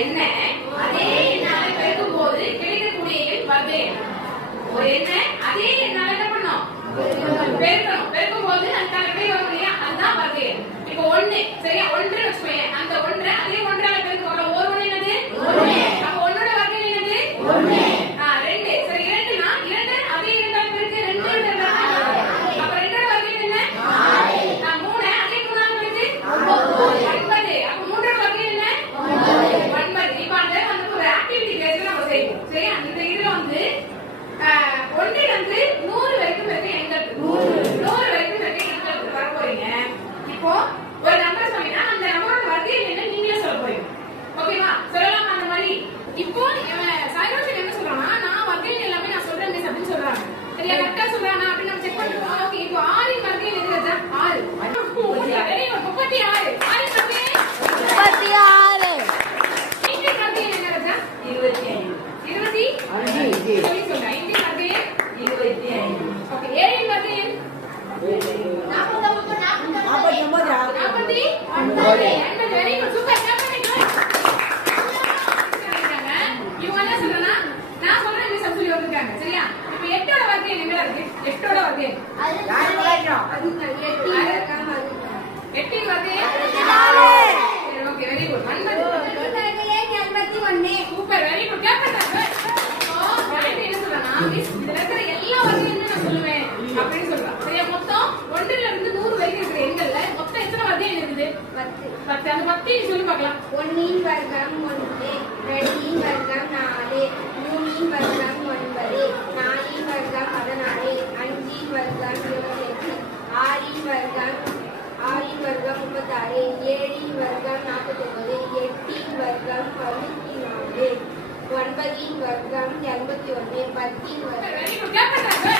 எண்ணை அதே எண்ணால பெருக்கும் போது கிடைக்கக்கூடிய எண் வர்க்க எண். ஒரு எண்ணை அதே எண்ணால என்ன பண்ணணும்? பெருக்கணும். பெருக்கும் போது அதுக்கான விடை வரும் இல்லையா? அதுதான் வர்க்க எண். இப்போ 1 சரியா? 1 வச்சுக்கோங்க. அந்த 1 அதே 1ஆல பெருக்குறோம். ஒரு 1 என்னது? 1. அப்ப 1ஓட வர்க்க எண் என்னது? 1. 2 சரி 2னா 2 அதே 2ஆல பெருக்கு 2 2 அப்ப 2ஓட வர்க்க எண் என்ன? 6. 3 அதே 3ஆல பெருக்கு 9. அப்ப 3ஓட வர்க்க எண் என்ன? 9. இப்போ அந்த ஒரு ஆக்டிவிட்டி பேஸ்ல நம்ம செய்வோம். சரியா? இந்த இதுல வந்து 1 இருந்து 100 வரைக்கும் இருக்க எண்கள் 100 வரைக்கும் இருக்க எண்கள் வர போறீங்க. இப்போ ஒரு நம்பர் சொன்னீங்கன்னா அந்த நம்பரோட வர்க்க எண் என்ன நீங்களே சொல்ல போறீங்க. ஓகேவா? சொல்லலாமா அந்த மாதிரி? இப்போ சைரோஜன் என்ன சொல்றானா, நான் வர்க்க எண் எல்லாமே நான் சொல்றேன் மிஸ் அப்படின்னு சொல்றாங்க. சரியா? கரெக்ட்டா சொல்றானா அப்படி நம்ம செக் பண்ணுவோம். ஓகே இப்போ 6 இன் வர்க்க எண் என்னது? 6. Very good 36. 6 இன் வர்க்க எண் 36. இன்டின் வர்க்க எண் என்னது? 25. 25. சொல்லி சொல்றேன். இன்டின் வர்க்க எண் 25. ஓகே 7 இன் வர்க்க எண் 49. Very good super. இவங்க என்ன சொல்றனா, நான் சொல்றேன் மிஸ் சொல்லி வந்திருக்காங்க. சரியா? இப்போ 8ஓட வர்க்க எண் என்னடா இருக்கு? 8ஓட வர்க்க எண் 8 இன் வர்க்க எண் 64. Okay very good. 81. Super very good. Clap பண்ணுங்க. நான் என்ன சொல்றேன்னா மிஸ் இதுல இருக்கிற எல்லா வர்க்க எண்ணும் நான் சொல்லுவேன் அப்படின்னு சொல்றேன். சரியா? மொத்தம் 1ல இருந்து 100 வரைக்கும் இருக்கிற எண்கள்ல மொத்தம் எத்தனை வர்க்க எண் இருக்குது? 10. அந்த 10 நீ சொல்லி பார்க்கலாம். 1 இன் வர்க்கம் 1, 2 இன் வர்க்கம் 4, 3 இன் வர்க்கம் 9, 4 இன் வர்க்கம் 16, 5 இன் வர்க்கம் 28, 6 இன் வர்க்கம் 36, 7 இன் வர்க்கம் 49, 8 இன் வர்க்கம் 64, 9 இன் வர்க்கம் 81, 10 இன் வர்க்கம் வெரி குட். கிளாப் பண்ணுங்க.